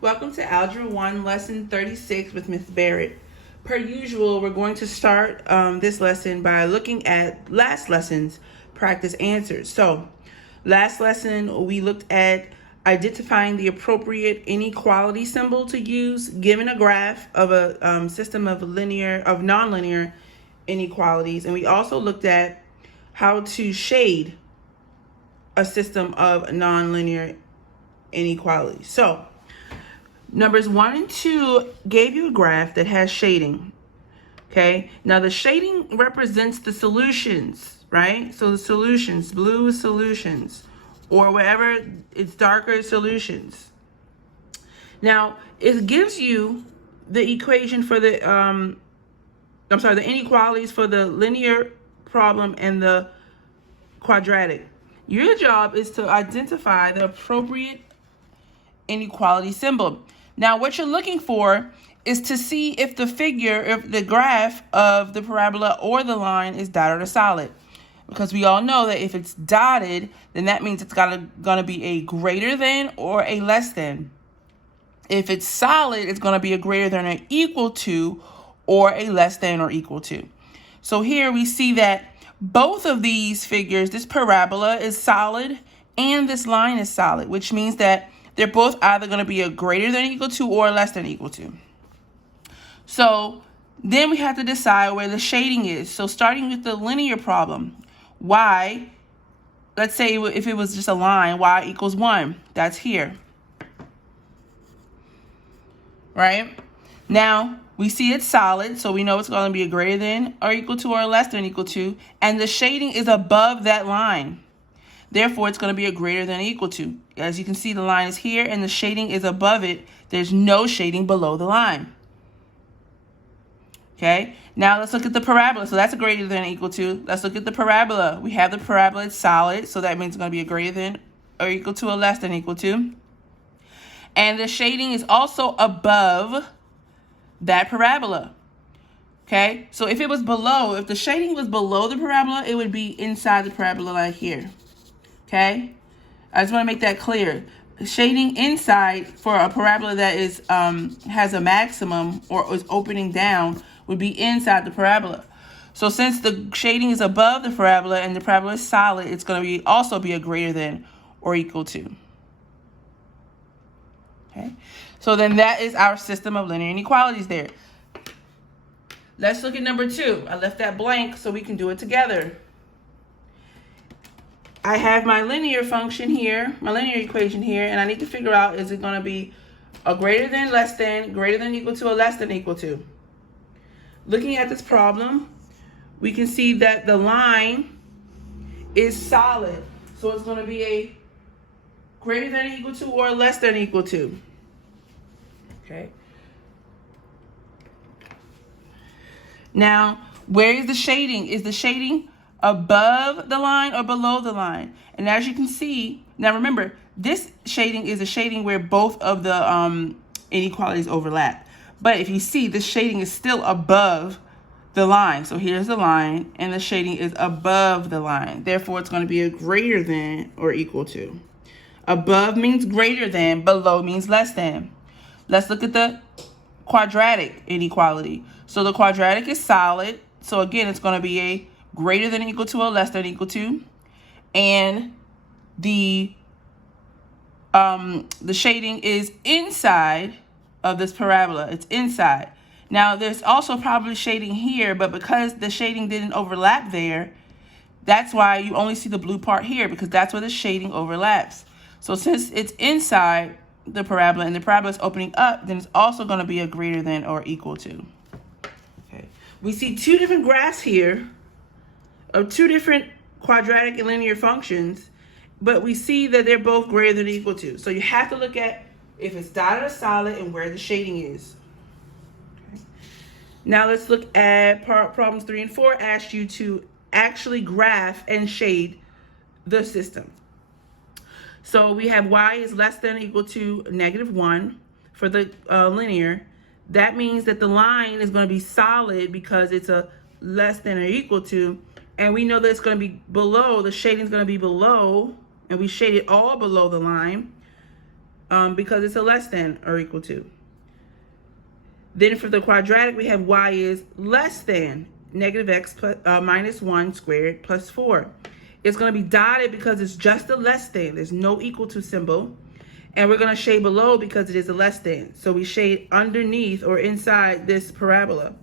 Welcome to Algebra 1, Lesson 36 with Ms. Barrett. Per usual, we're going to start this lesson by looking at last lesson's practice answers. So, last lesson, we looked at identifying the appropriate inequality symbol to use given a graph of a system of nonlinear inequalities. And we also looked at how to shade a system of nonlinear inequalities. So, numbers 1 and 2 gave you a graph that has shading. Okay, now the shading represents the solutions, right? So the solutions, blue is solutions, or wherever it's darker, solutions. Now it gives you the equation for the the inequalities for the linear problem and the quadratic. Your job is to identify the appropriate inequality symbol. Now what you're looking for is to see if the graph of the parabola or the line is dotted or solid. Because we all know that if it's dotted, then that means it's gonna be a greater than or a less than. If it's solid, it's gonna be a greater than or equal to or a less than or equal to. So here we see that both of these figures, this parabola is solid and this line is solid, which means that they're both either going to be a greater than equal to or less than equal to. So then we have to decide where the shading is. So starting with the linear problem, y, let's say if it was just a line, y equals 1. That's here. Right? Now, we see it's solid, so we know it's going to be a greater than or equal to or less than equal to. And the shading is above that line. Therefore, it's going to be a greater than or equal to. As you can see, the line is here and the shading is above it. There's no shading below the line. Okay, now let's look at the parabola. So that's a greater than or equal to. Let's look at the parabola. We have the parabola, it's solid, so that means it's going to be a greater than or equal to or less than equal to. And the shading is also above that parabola. Okay, so if the shading was below the parabola, it would be inside the parabola like here. Okay, I just want to make that clear. Shading inside for a parabola that is has a maximum or is opening down would be inside the parabola. So since the shading is above the parabola and the parabola is solid, it's going to also be a greater than or equal to. Okay, so then that is our system of linear inequalities there. Let's look at number 2. I left that blank so we can do it together. I have my linear function here, my linear equation here, and I need to figure out, is it going to be a greater than, less than, greater than equal to, or less than equal to? Looking at this problem, we can see that the line is solid. So it's going to be a greater than equal to or less than equal to. Okay. Now, where is the shading? Is the shading above the line or below the line? And as you can see, now remember, this shading is a shading where both of the inequalities overlap. But if you see, the shading is still above the line. So here's the line, and the shading is above the line. Therefore, it's going to be a greater than or equal to. Above means greater than, below means less than. Let's look at the quadratic inequality. So the quadratic is solid. So again, it's going to be a greater than equal to or less than equal to, and the shading is inside of this parabola. It's inside. Now there's also probably shading here, but because the shading didn't overlap there, that's why you only see the blue part here, because that's where the shading overlaps. So since it's inside the parabola and the parabola is opening up, then it's also going to be a greater than or equal to. Okay, we see two different graphs here of two different quadratic and linear functions, but we see that they're both greater than or equal to. So you have to look at if it's dotted or solid and where the shading is. Okay. Now let's look at problems 3 and 4. Asked you to actually graph and shade the system. So we have y is less than or equal to -1 for the linear. That means that the line is going to be solid because it's a less than or equal to. And we know that it's going to be below, the shading is going to be below, and we shade it all below the line. because it's a less than or equal to. Then for the quadratic, we have y is less than negative x minus 1 squared plus 4. It's going to be dotted because it's just a less than. There's no equal to symbol. And we're going to shade below because it is a less than. So we shade underneath or inside this parabola.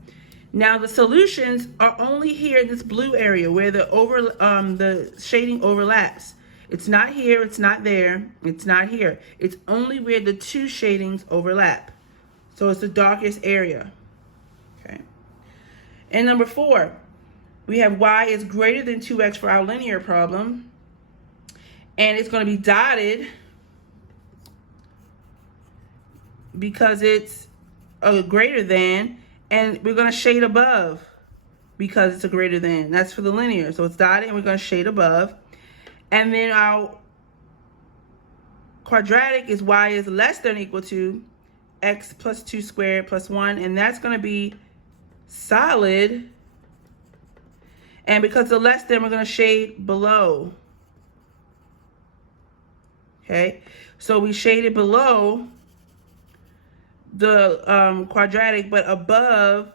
Now the solutions are only here in this blue area where the shading overlaps. It's not here, it's not there, it's not here. It's only where the two shadings overlap. So it's the darkest area. Okay. And number 4, we have y is greater than 2x for our linear problem. And it's going to be dotted because it's a greater than, and we're going to shade above because it's a greater than. That's for the linear. So it's dotted and we're going to shade above. And then our quadratic is y is less than or equal to x plus 2 squared plus 1, and that's going to be solid. And because the less than, we're going to shade below. Okay, so we shaded below the quadratic, but above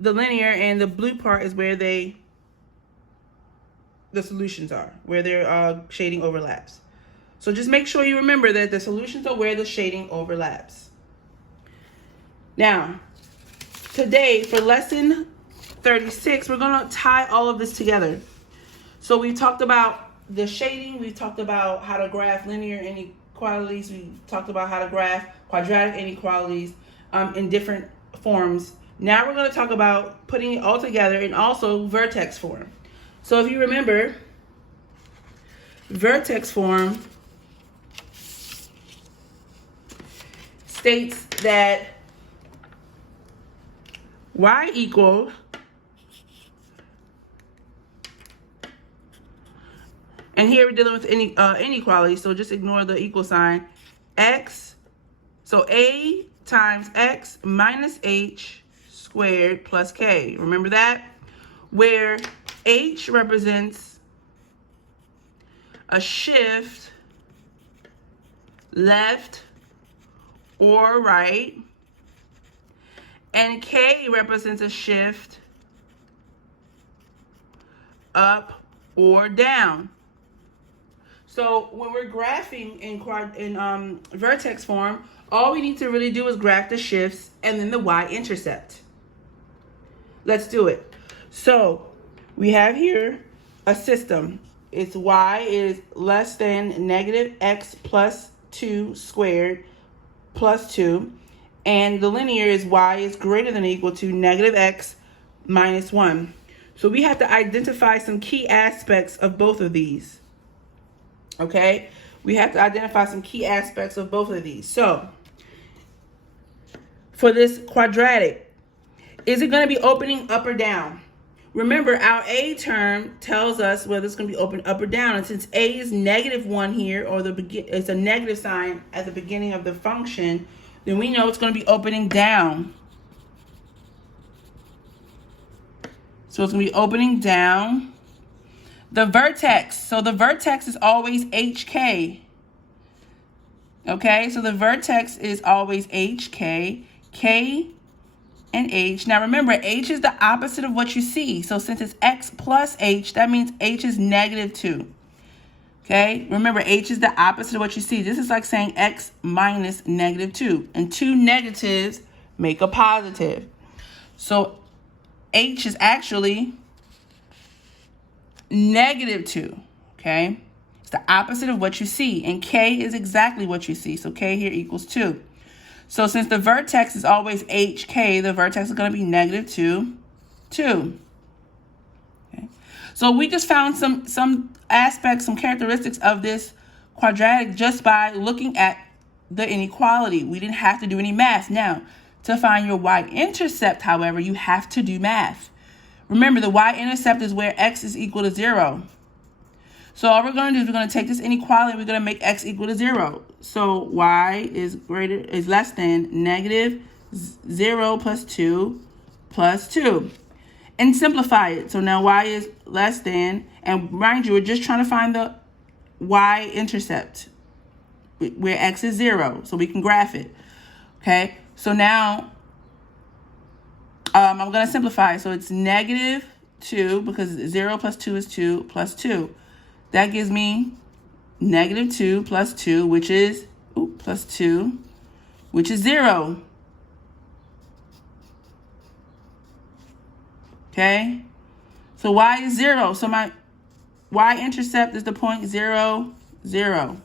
the linear, and the blue part is where the solutions are, where their shading overlaps. So just make sure you remember that the solutions are where the shading overlaps. Now, today for lesson 36, we're going to tie all of this together. So we talked about the shading, we talked about how to graph linear inequalities, we talked about how to graph quadratic inequalities in different forms. Now we're going to talk about putting it all together in also vertex form. So if you remember, vertex form states that y equals and here we're dealing with inequality, so just ignore the equal sign. X, so a times x minus h squared plus k. Remember that? Where h represents a shift left or right, and k represents a shift up or down. So when we're graphing in vertex form, all we need to really do is graph the shifts and then the y-intercept. Let's do it. So we have here a system. Its y is less than negative x plus 2 squared plus 2. And the linear is y is greater than or equal to negative x minus 1. So we have to identify some key aspects of both of these. Okay, we have to identify some key aspects of both of these. So for this quadratic, is it going to be opening up or down? Remember, our a term tells us whether it's going to be open up or down. And since a is -1 here, or it's a negative sign at the beginning of the function, then we know it's going to be opening down. So it's going to be opening down. The vertex, so the vertex is always HK. Okay, so the vertex is always HK, K and H. Now remember, H is the opposite of what you see. So since it's X plus H, that means H is -2. Okay, remember, H is the opposite of what you see. This is like saying X minus -2. And two negatives make a positive. So H is actually -2, okay? It's the opposite of what you see, and K is exactly what you see, so K here equals 2. So since the vertex is always HK, the vertex is going to be -2, 2. Okay? So we just found some aspects, some characteristics of this quadratic just by looking at the inequality. We didn't have to do any math. Now, to find your y-intercept, however, you have to do math. Remember, the y-intercept is where x is equal to 0. So all we're going to do is we're going to take this inequality and we're going to make x equal to 0. So y is less than -0 plus 2 plus 2. And simplify it. So now y is less than, and mind you, we're just trying to find the y-intercept. where x is 0, so we can graph it. Okay, so now I'm going to simplify. So it's negative 2, because 0 plus 2 is 2, plus 2. That gives me negative 2 plus 2, which is, plus 2, which is 0. Okay, so y is 0. So my y-intercept is the point 0, 0.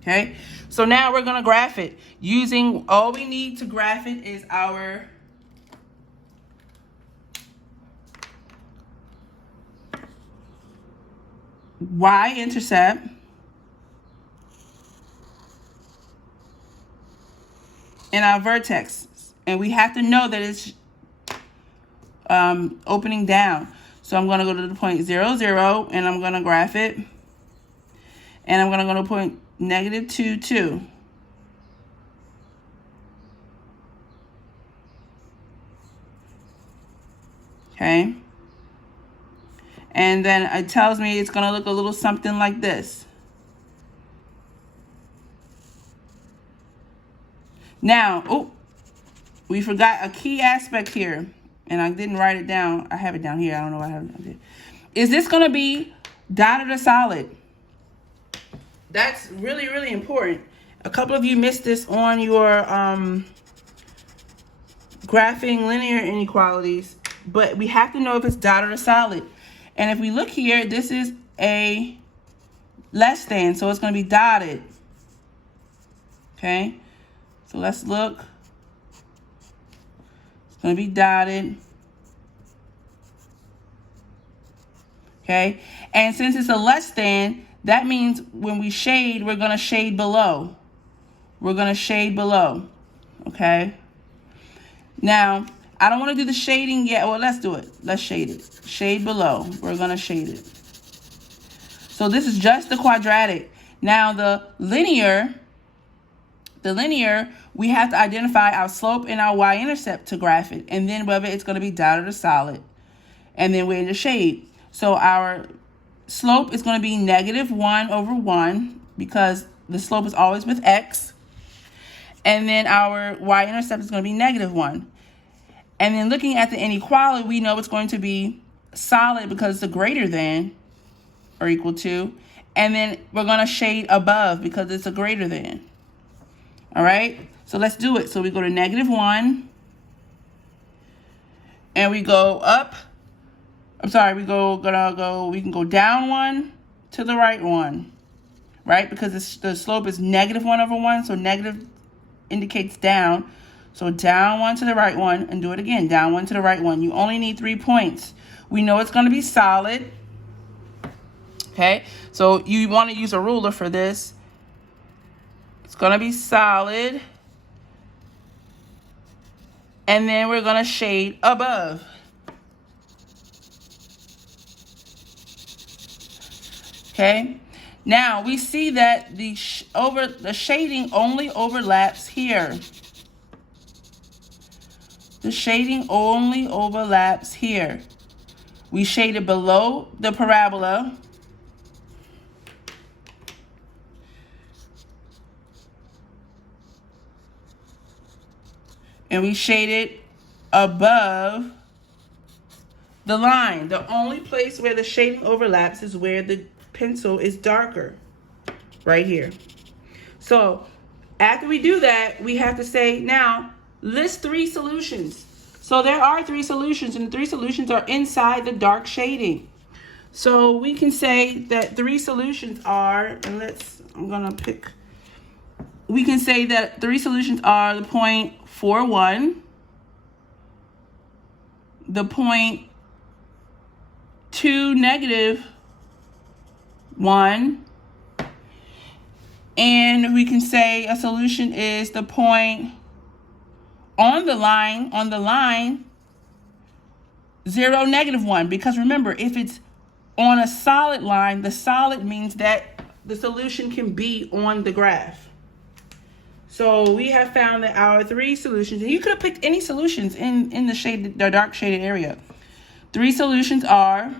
Okay, so now we're going to graph it using, all we need to graph it is our y-intercept and our vertex. And we have to know that it's opening down. So I'm going to go to the point 0, 0, and I'm going to graph it. And I'm going to go to point negative 2, 2. Okay. And then it tells me it's going to look a little something like this. Now, we forgot a key aspect here. And I didn't write it down. I have it down here. I don't know what I have it down here. Is this going to be dotted or solid? That's really, really important. A couple of you missed this on your graphing linear inequalities, but we have to know if it's dotted or solid. And if we look here, this is a less than, so it's going to be dotted. Okay, so let's look. It's going to be dotted. Okay, and since it's a less than, that means when we shade, we're going to shade below. We're going to shade below. Okay. Now, I don't want to do the shading yet. Well, let's do it. Let's shade it. Shade below. We're going to shade it. So this is just the quadratic. Now, the linear, we have to identify our slope and our y-intercept to graph it. And then whether it's going to be dotted or solid. And then we're in the shade. So our slope is going to be negative 1 over 1 because the slope is always with x. And then our y-intercept is going to be negative 1. And then looking at the inequality, we know it's going to be solid because it's a greater than or equal to. And then we're going to shade above because it's a greater than. All right, so let's do it. So we go to negative 1. And we go up. I'm sorry, we can go down 1 to the right 1, right? Because the slope is negative 1 over 1, so negative indicates down. So down 1 to the right 1, and do it again, down 1 to the right 1. You only need 3 points. We know it's going to be solid. Okay, so you want to use a ruler for this. It's going to be solid. And then we're going to shade above. Okay, now we see that the shading only overlaps here. The shading only overlaps here. We shaded below the parabola. And we shaded above the line. The only place where the shading overlaps is where the pencil is darker, right here. So after we do that, we have to say, now, list 3 solutions. So there are 3 solutions, and the 3 solutions are inside the dark shading. So we can say that 3 solutions are, and we can say that 3 solutions are the point 4, 1, the point 2, negative 1, and we can say a solution is the point on the line 0, negative 1, because remember, if it's on a solid line, the solid means that the solution can be on the graph. So we have found that our 3 solutions, and you could have picked any solutions in the dark shaded area. 3 solutions are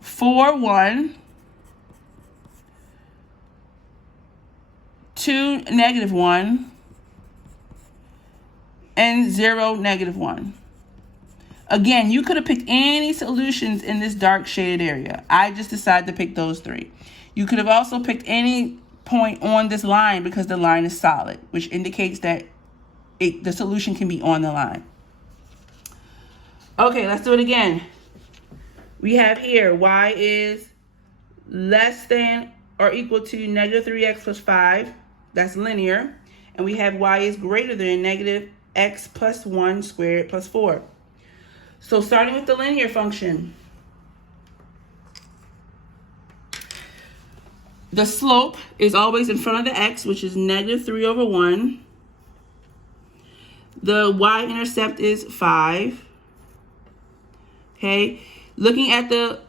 4, 1, 2, negative 1, and 0, negative 1. Again, you could have picked any solutions in this dark shaded area. I just decided to pick those 3. You could have also picked any point on this line because the line is solid, which indicates that the solution can be on the line. Okay, let's do it again. We have here y is less than or equal to negative 3x plus 5. That's linear. And we have y is greater than negative x plus 1 squared plus 4. So starting with the linear function, the slope is always in front of the x, which is negative 3 over 1. The y-intercept is 5. Okay, looking at the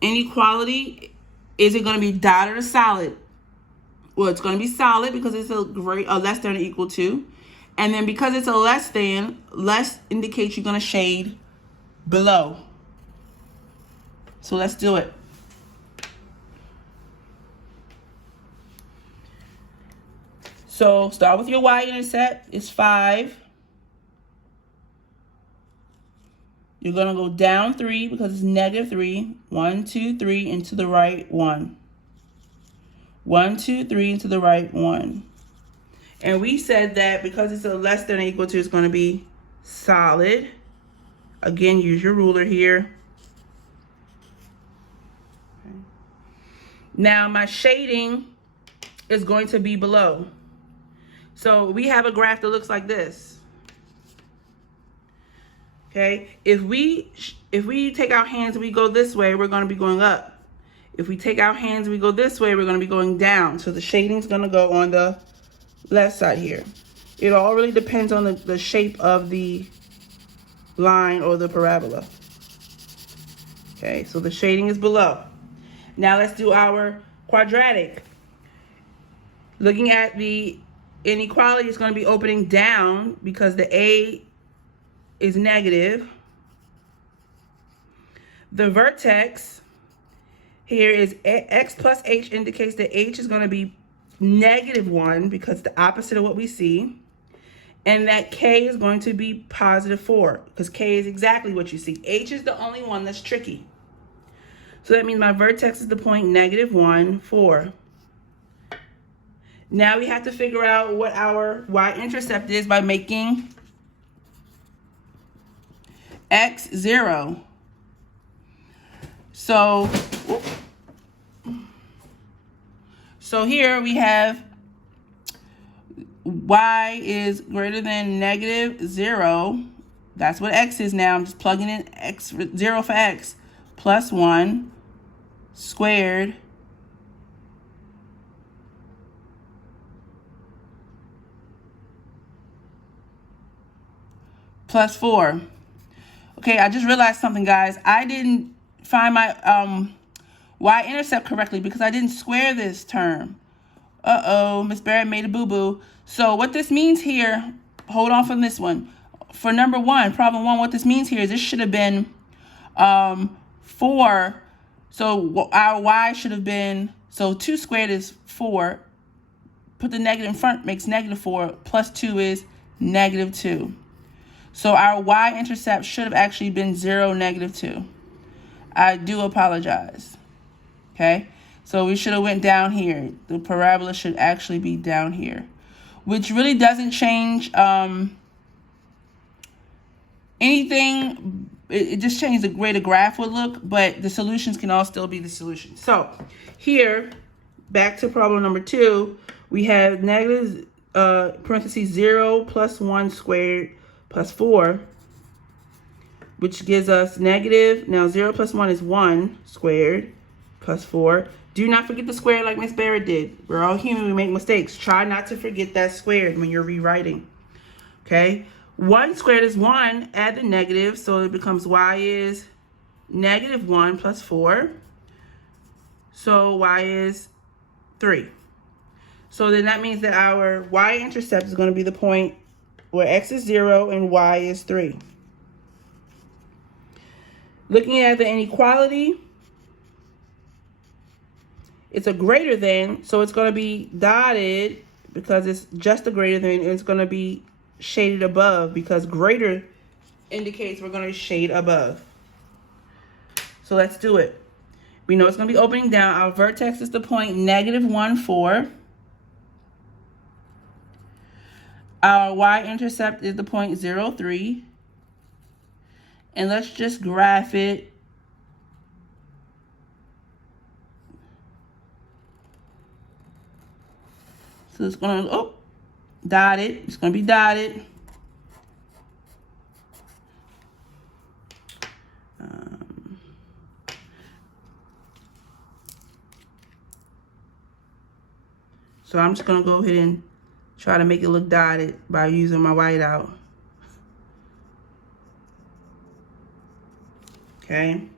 inequality, is it going to be dotted or solid? Well, it's going to be solid because it's a less than or equal to. And then because it's a less than, less indicates you're going to shade below. So let's do it. So start with your y-intercept. It's 5. You're going to go down 3 because it's negative 3. 1, 2, 3, and to the right 1. 1, 2, 3, and to the right 1. And we said that because it's a less than or equal to, it's going to be solid. Again, use your ruler here. Okay. Now my shading is going to be below. So we have a graph that looks like this. Okay, if we take our hands and we go this way, we're going to be going up. If we take our hands and we go this way, we're going to be going down. So the shading is going to go on the left side here. It all really depends on the shape of the line or the parabola. Okay, so the shading is below. Now let's do our quadratic. Looking at the inequality, it's going to be opening down because the a is negative. The vertex here is x plus h, indicates that h is going to be negative 1 because it's the opposite of what we see. And that k is going to be positive 4 because k is exactly what you see. H is the only one that's tricky. So that means my vertex is the point negative 1, 4. Now we have to figure out what our y-intercept is by making x 0. So here we have y is greater than negative 0. That's what x is now. I'm just plugging in x 0 for x plus 1 squared plus 4. Okay, I just realized something, guys. I didn't find my y-intercept correctly because I didn't square this term. Uh-oh, Miss Barrett made a boo-boo. So what this means here, hold on for this one. For number 1, problem 1, what this means here is this should have been 4. So our y should have been, so 2 squared is 4. Put the negative in front, makes negative 4. Plus 2 is negative 2. So our y-intercept should have actually been 0, negative 2. I do apologize. Okay, so we should have went down here. The parabola should actually be down here, which really doesn't change anything. It just changed the way the graph would look, but the solutions can all still be the solutions. So here, back to problem number 2, we have negative parentheses 0 plus 1 squared plus 4, which gives us negative, now 0 plus 1 is 1 squared plus 4. Do not forget the square like Miss Barrett did. We're all human, we make mistakes. Try not to forget that squared when you're rewriting. Okay, 1 squared is 1, add the negative, so it becomes y is negative 1 plus 4. So y is 3. So then that means that our y-intercept is going to be the point where x is 0 and y is 3. Looking at the inequality, it's a greater than, so it's going to be dotted because it's just a greater than, and it's going to be shaded above because greater indicates we're going to shade above. So let's do it. We know it's going to be opening down. Our vertex is the point -1, 4. Our y-intercept is the point 0, 3. And let's just graph it. So it's going to, dotted. It's going to be dotted. So I'm just going to go ahead and try to make it look dotted by using my whiteout. Okay.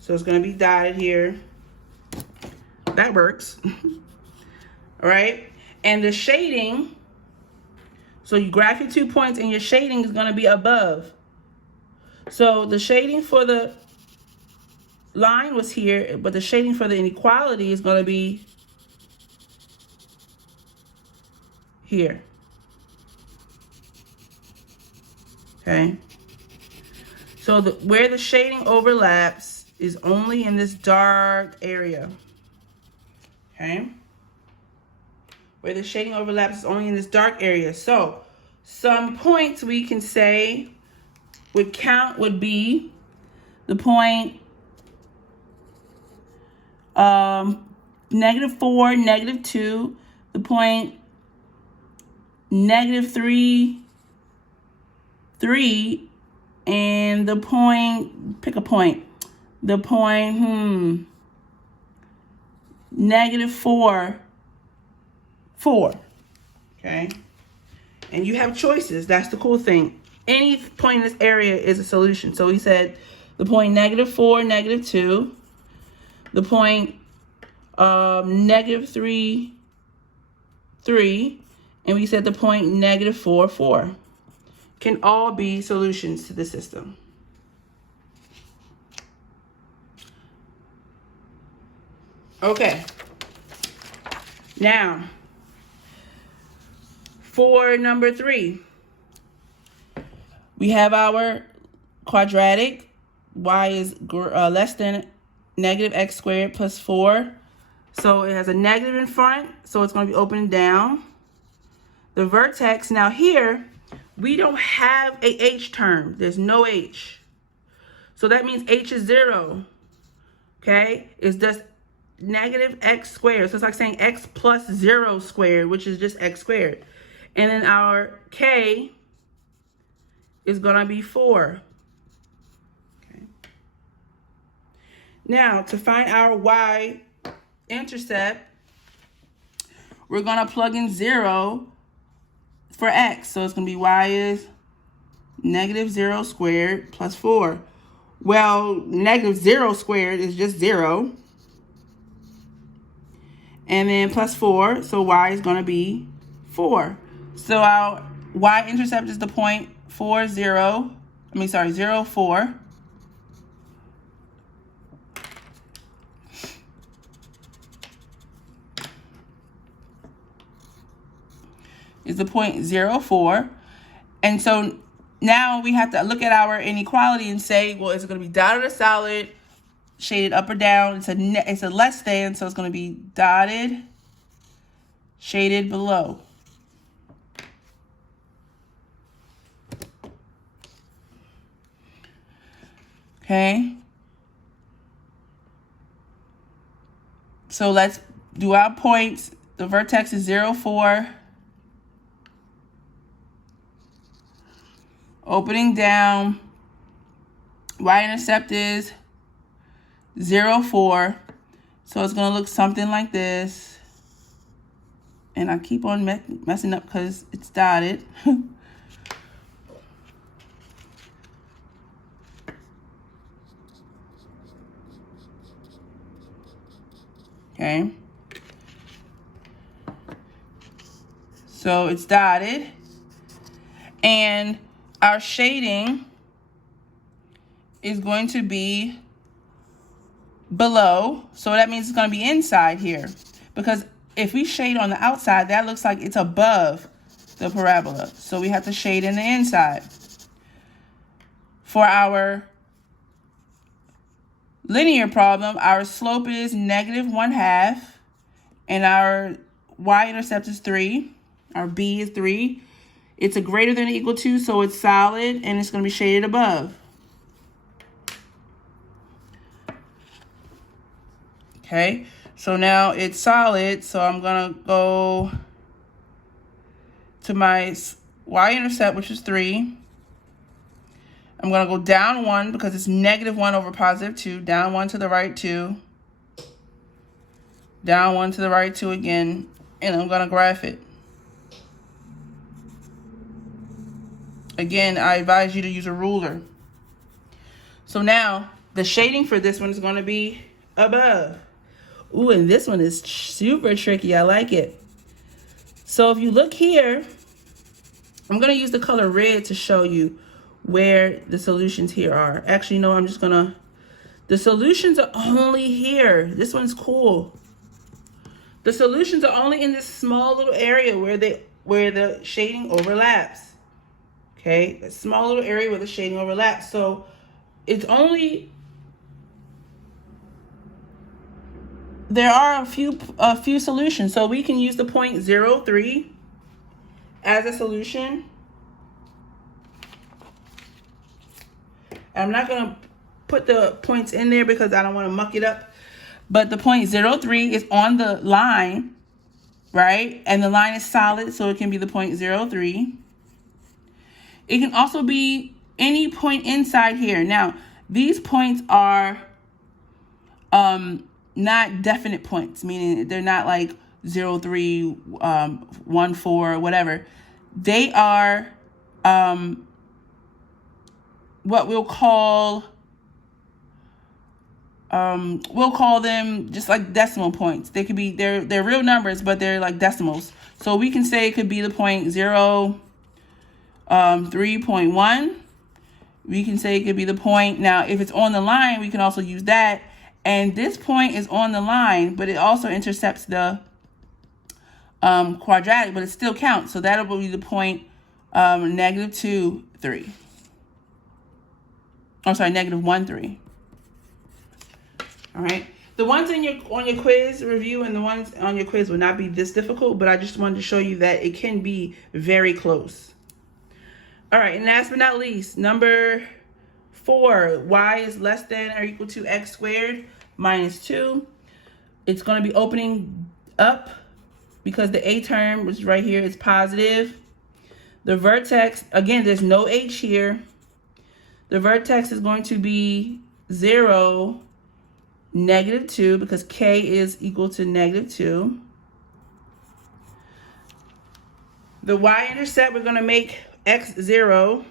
So it's going to be dotted here. That works. All right. And the shading, so you graph your 2 points and your shading is going to be above. So the shading for the line was here, but the shading for the inequality is going to be here. Okay. So where the shading overlaps is only in this dark area. Okay. Where the shading overlaps is only in this dark area. So some points we can say would count would be the point -4, -2, the point -3, 3, and the point, pick a point, the point, -4, 4. Okay. And you have choices. That's the cool thing. Any point in this area is a solution. So we said the point -4, -2, the point -3, 3, and we said the point -4, 4 can all be solutions to the system. Okay. Now, for number 3, we have our quadratic. Y is less than -x squared plus 4. So it has a negative in front, so it's going to be opening down. The vertex, now here, we don't have a h term. There's no h. So that means h is 0. Okay? It's just -x squared. So it's like saying x plus 0 squared, which is just x squared. And then our k is going to be 4. Okay. Now, to find our y-intercept, we're going to plug in 0 for x. So it's going to be y is -0 squared plus 4. Well, -0 squared is just 0. And then plus 4, so y is going to be 4. So our y-intercept is the point 0, 4. Is the point 0, 4. And so now we have to look at our inequality and say, well, is it going to be dotted or solid, shaded up or down? It's a less than, so it's going to be dotted, shaded below. Okay. So let's do our points. The vertex is 0, 4. Opening down. Y-intercept is 0, 4. So it's going to look something like this. And I keep on messing up because it's dotted. Okay. So it's dotted. And our shading is going to be below. So that means it's going to be inside here. Because if we shade on the outside, that looks like it's above the parabola. So we have to shade in the inside. For our linear problem, our slope is -1/2. And our y-intercept is 3. Our b is 3. It's a greater than or equal to, so it's solid, and it's going to be shaded above. Okay, so now it's solid, so I'm going to go to my y-intercept, which is 3. I'm going to go down 1 because it's -1 over +2. Down 1 to the right 2. Down 1 to the right 2 again, and I'm going to graph it. Again, I advise you to use a ruler. So now, the shading for this one is going to be above. Ooh, and this one is super tricky. I like it. So if you look here, I'm going to use the color red to show you where the solutions here are. Actually, no, I'm just going to... The solutions are only here. This one's cool. The solutions are only in this small little area where the shading overlaps. Okay, a small little area where the shading overlaps. So it's only, there are a few solutions. So we can use the point 0.03 as a solution. I'm not going to put the points in there because I don't want to muck it up. But the point 0.03 is on the line, right? And the line is solid, so it can be the point 0.03. It can also be any point inside here. Now, these points are not definite points, meaning they're not like 0.3, 1.4, whatever. They are what we'll call them just like decimal points. They could be, they're real numbers, but they're like decimals. So we can say it could be the point 3.1. We can say it could be the point. Now, if it's on the line, we can also use that. And this point is on the line, but it also intercepts the quadratic, but it still counts. So that'll be the point -2.3. I'm sorry, -1.3. All right. The ones on your quiz review and the ones on your quiz will not be this difficult, but I just wanted to show you that it can be very close. All right, and last but not least, number 4, y is less than or equal to x squared minus 2. It's going to be opening up because the a term, which is right here, is positive. The vertex, again, there's no h here. The vertex is going to be 0, -2, because k is equal to -2. The y-intercept, we're going to make x0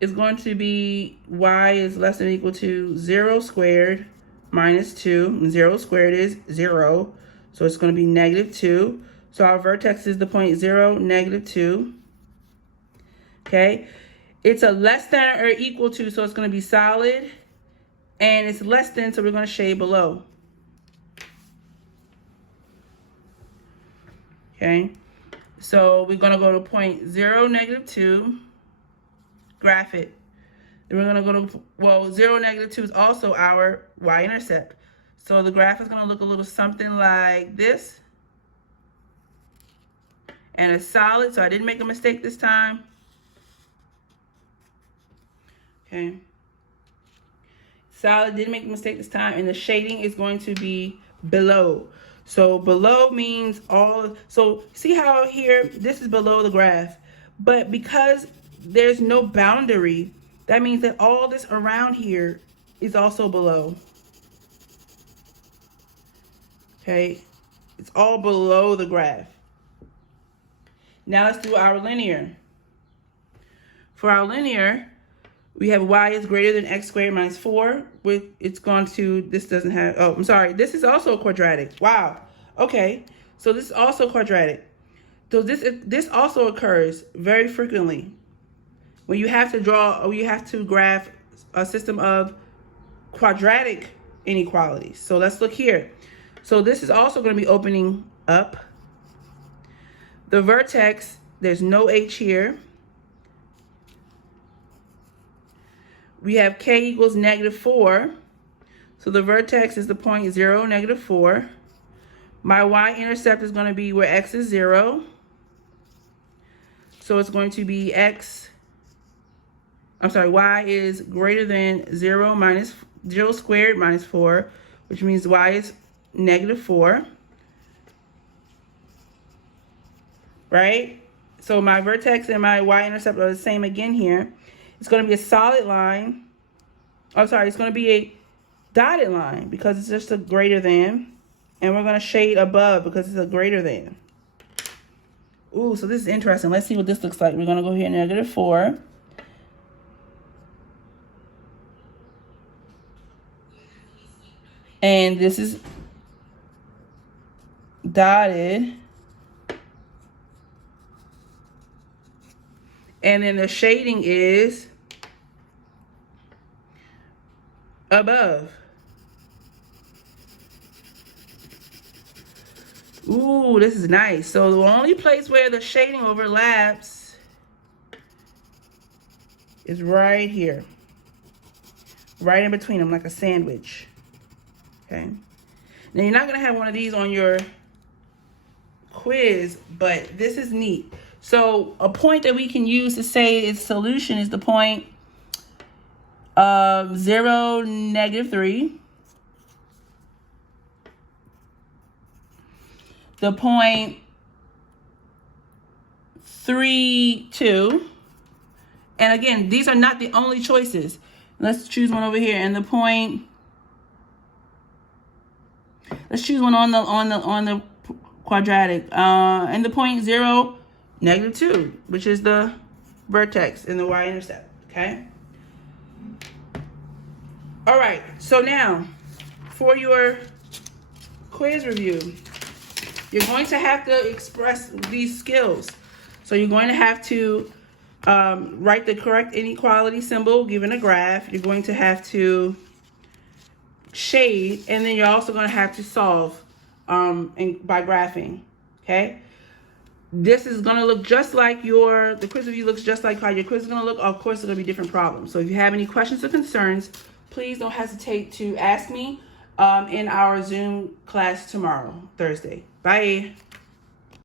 is going to be y is less than or equal to 0 squared minus 2. 0 squared is 0. So it's going to be -2. So our vertex is the point 0, -2. Okay. It's a less than or equal to, so it's going to be solid. And it's less than, so we're going to shade below. Okay. So we're going to go to point 0, -2, graph it. Then we're going to go to, well, 0, -2 is also our y-intercept. So the graph is going to look a little something like this. And it's solid, so I didn't make a mistake this time. Okay. Solid, didn't make a mistake this time. And the shading is going to be below. So below means all, so see how here, this is below the graph, but because there's no boundary, that means that all this around here is also below. Okay, it's all below the graph. Now let's do our linear. For our linear, we have y is greater than x squared minus 4. It's going to, this doesn't have, oh, I'm sorry. This is also quadratic. Wow. Okay. So this is also quadratic. So this also occurs very frequently when you have to draw or you have to graph a system of quadratic inequalities. So let's look here. So this is also going to be opening up. The vertex, there's no h here. We have k equals -4. So the vertex is the point 0, -4. My y-intercept is going to be where x is 0. So it's going to be y is greater than 0 squared minus 4, which means y is -4. Right? So my vertex and my y-intercept are the same again here. It's going to be a solid line. It's going to be a dotted line because it's just a greater than. And we're going to shade above because it's a greater than. Ooh, so this is interesting. Let's see what this looks like. We're going to go here, -4. And this is dotted. And then the shading is above. Ooh, this is nice. So the only place where the shading overlaps is right here. Right in between them, like a sandwich. Okay. Now you're not going to have one of these on your quiz, but this is neat. So a point that we can use to say its solution is the point of 0, -3. The point 3, 2. And again, these are not the only choices. Let's choose one over here. And the point, let's choose one on the quadratic. And the point 0, -2, which is the vertex and the y-intercept. Okay. All right. So now, for your quiz review, you're going to have to express these skills. So you're going to have to write the correct inequality symbol given a graph. You're going to have to shade, and then you're also going to have to solve by graphing. Okay. This is going to look just like the quiz review looks just like how your quiz is going to look. Of course, it's going to be different problems. So if you have any questions or concerns, please don't hesitate to ask me in our Zoom class tomorrow, Thursday. Bye.